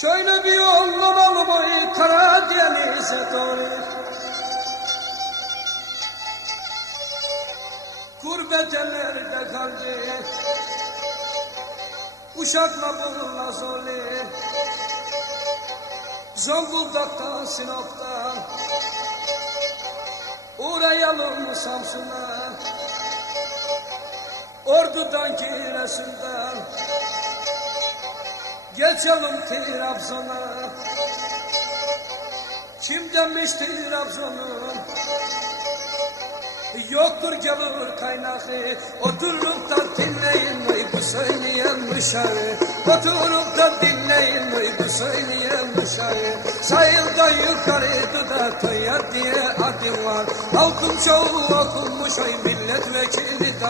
Şöyle bir yollamalı boyu Karadeniz'e doğru. Gurbet ellerde kaldı? Uşakla bulunla zorlu. Zonguldak'tan Sinop'tan Uğrayalım Samsun'a? Ordu'dan Giresun'dan Geçelim Trabzon'a. Kim demiş Trabzon'un Yoktur gelir kaynağı. Oturup da dinleyin bu söyleyen müşahı Oturup da dinleyin bu söyleyen müşahı Sayılda yukarı dudak diye adım var. Halkım çoğu okunmuş oy milletvekili de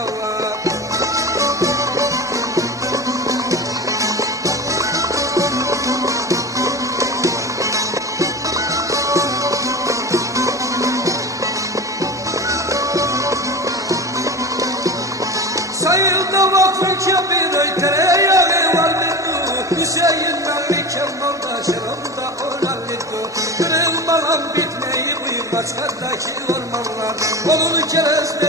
Kırılmalan bitmeyi bu başlardaki ormanlar. Onun kerezdesin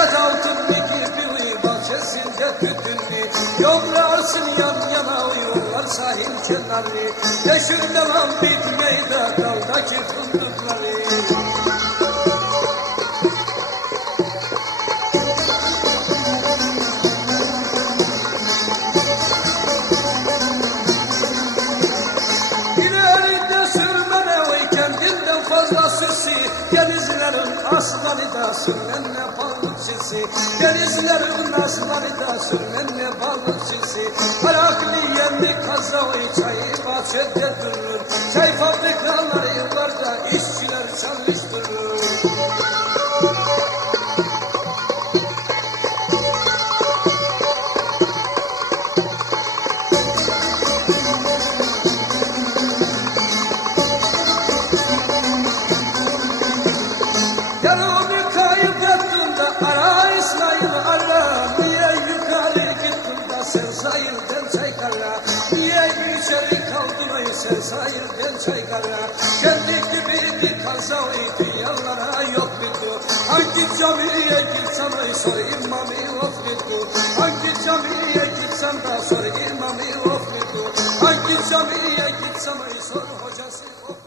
kendini Beşer altın gibi bahçesinde tütünlü. Yollarsın yan yana yollar sahil kenarı. Yeşil lan bitmeyi daldaki fındıkları aslanı da sürmenle balık sisi Denizlerin aslanı da sürmenle balık sisi Araklı yendi kaza oy çayı bahçede durur. Çay bayırken çaykara Kendi gibi bir kansavi piyanlara yok bittu Hangi camiye gitsem ay sor imamı of bittu Hangi camiye gitsem da sor imamı of bittu Hangi camiye gitsem ay sor hocası of